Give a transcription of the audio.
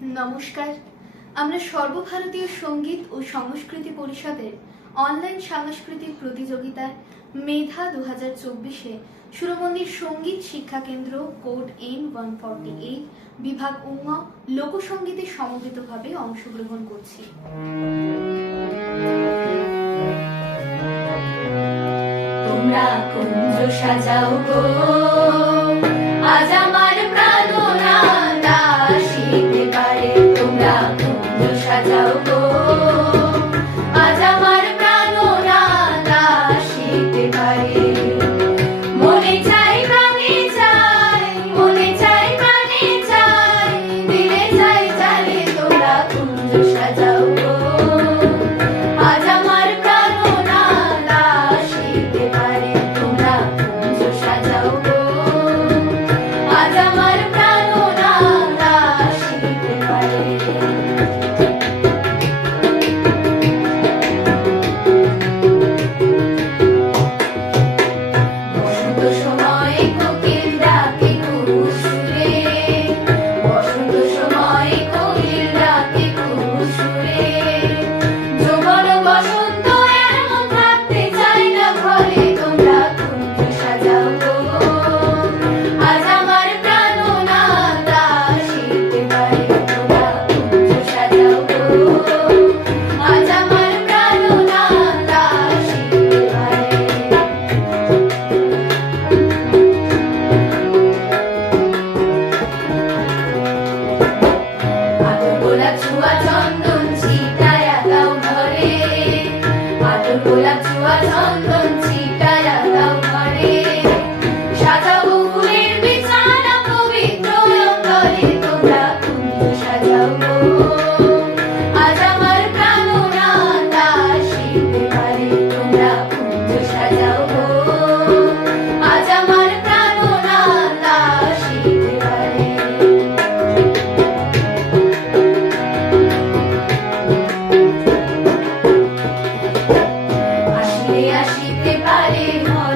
নমস্কার। আমরা সর্বভারতীয় সংগীত ও সংস্কৃতি পরিষদের অনলাইন সাংস্কৃতিক প্রতিযোগিতার মেধা দু হাজার চব্বিশে সুরমন্দির সংগীত শিক্ষা কেন্দ্র code N one forty eight বিভাগ উম লোকসঙ্গীতে সমবেতভাবে অংশগ্রহণ করছি। সাজাও গো। আজ the shadow. আসিতে পারে ঘরে